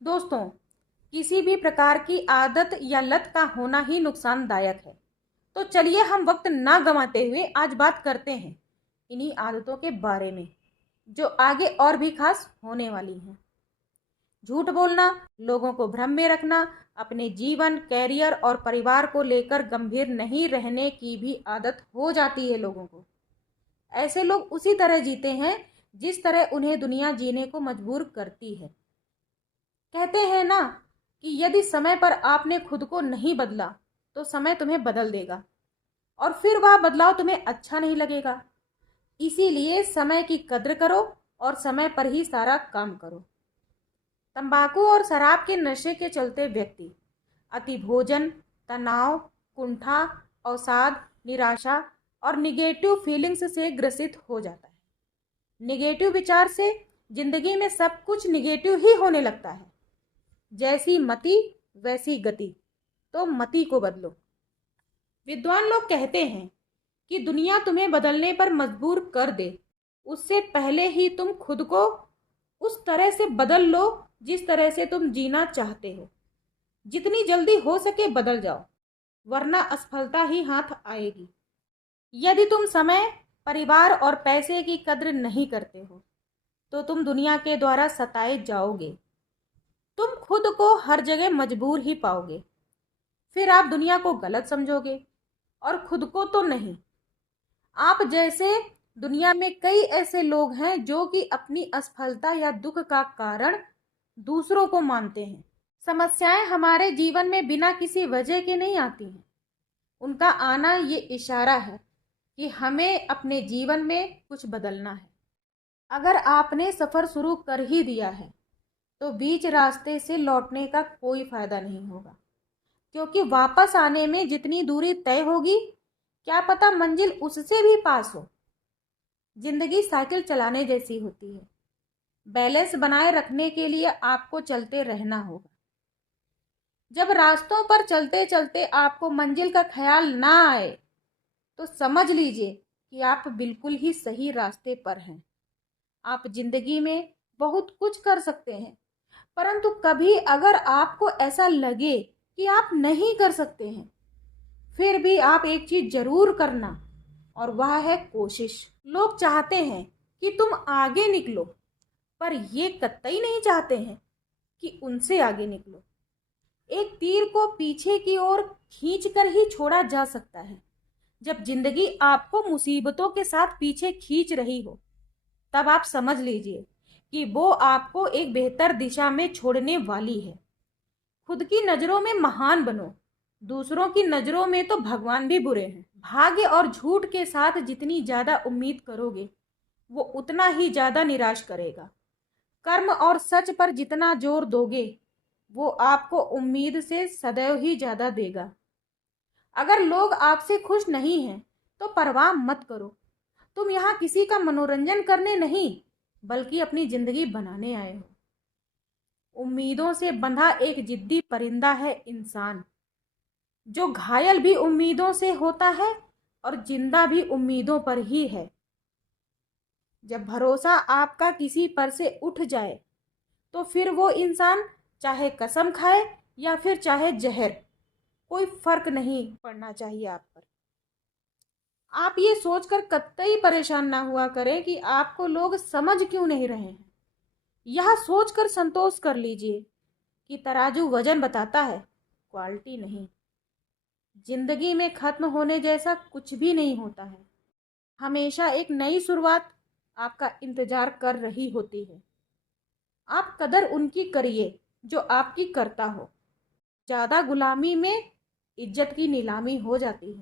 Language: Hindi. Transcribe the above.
दोस्तों, किसी भी प्रकार की आदत या लत का होना ही नुकसानदायक है। तो चलिए हम वक्त ना गंवाते हुए आज बात करते हैं इन्हीं आदतों के बारे में जो आगे और भी खास होने वाली हैं। झूठ बोलना, लोगों को भ्रम में रखना, अपने जीवन, कैरियर और परिवार को लेकर गंभीर नहीं रहने की भी आदत हो जाती है लोगों को। ऐसे लोग उसी तरह जीते हैं जिस तरह उन्हें दुनिया जीने को मजबूर करती है। कहते हैं ना कि यदि समय पर आपने खुद को नहीं बदला तो समय तुम्हें बदल देगा और फिर वह बदलाव तुम्हें अच्छा नहीं लगेगा। इसीलिए समय की कद्र करो और समय पर ही सारा काम करो। तंबाकू और शराब के नशे के चलते व्यक्ति अति भोजन, तनाव, कुंठा, अवसाद, निराशा और निगेटिव फीलिंग्स से ग्रसित हो जाता है। निगेटिव विचार से जिंदगी में सब कुछ निगेटिव ही होने लगता है। जैसी मति वैसी गति, तो मति को बदलो। विद्वान लोग कहते हैं कि दुनिया तुम्हें बदलने पर मजबूर कर दे उससे पहले ही तुम खुद को उस तरह से बदल लो जिस तरह से तुम जीना चाहते हो। जितनी जल्दी हो सके बदल जाओ, वरना असफलता ही हाथ आएगी। यदि तुम समय, परिवार और पैसे की कद्र नहीं करते हो तो तुम दुनिया के द्वारा सताए जाओगे। तुम खुद को हर जगह मजबूर ही पाओगे। फिर आप दुनिया को गलत समझोगे और खुद को तो नहीं। आप जैसे दुनिया में कई ऐसे लोग हैं जो कि अपनी असफलता या दुख का कारण दूसरों को मानते हैं। समस्याएं हमारे जीवन में बिना किसी वजह के नहीं आती हैं। उनका आना ये इशारा है कि हमें अपने जीवन में कुछ बदलना है। अगर आपने सफ़र शुरू कर ही दिया है तो बीच रास्ते से लौटने का कोई फायदा नहीं होगा, क्योंकि वापस आने में जितनी दूरी तय होगी क्या पता मंजिल उससे भी पास हो। जिंदगी साइकिल चलाने जैसी होती है। बैलेंस बनाए रखने के लिए आपको चलते रहना होगा। जब रास्तों पर चलते चलते आपको मंजिल का ख्याल ना आए तो समझ लीजिए कि आप बिल्कुल ही सही रास्ते पर हैं। आप जिंदगी में बहुत कुछ कर सकते हैं, परंतु कभी अगर आपको ऐसा लगे कि आप नहीं कर सकते हैं, फिर भी आप एक चीज जरूर करना, और वह है कोशिश। लोग चाहते हैं कि तुम आगे निकलो, पर ये कतई नहीं चाहते हैं कि उनसे आगे निकलो। एक तीर को पीछे की ओर खींचकर ही छोड़ा जा सकता है। जब जिंदगी आपको मुसीबतों के साथ पीछे खींच रही हो, तब आप समझ लीजिए कि वो आपको एक बेहतर दिशा में छोड़ने वाली है। खुद की नजरों में महान बनो, दूसरों की नजरों में तो भगवान भी बुरे हैं। भाग्य और झूठ के साथ जितनी ज्यादा उम्मीद करोगे वो उतना ही ज्यादा निराश करेगा। कर्म और सच पर जितना जोर दोगे वो आपको उम्मीद से सदैव ही ज्यादा देगा। अगर लोग आपसे खुश नहीं हैं तो परवाह मत करो। तुम यहाँ किसी का मनोरंजन करने नहीं बल्कि अपनी जिंदगी बनाने आए हो। उम्मीदों से बंधा एक जिद्दी परिंदा है इंसान, जो घायल भी उम्मीदों से होता है और जिंदा भी उम्मीदों पर ही है। जब भरोसा आपका किसी पर से उठ जाए तो फिर वो इंसान चाहे कसम खाए या फिर चाहे जहर, कोई फर्क नहीं पड़ना चाहिए आप पर। आप ये सोचकर कतई परेशान ना हुआ करें कि आपको लोग समझ क्यों नहीं रहे हैं। यह सोचकर संतोष कर लीजिए कि तराजू वजन बताता है, क्वालिटी नहीं। जिंदगी में खत्म होने जैसा कुछ भी नहीं होता है। हमेशा एक नई शुरुआत आपका इंतजार कर रही होती है। आप कदर उनकी करिए जो आपकी करता हो। ज्यादा गुलामी में इज्जत की नीलामी हो जाती है।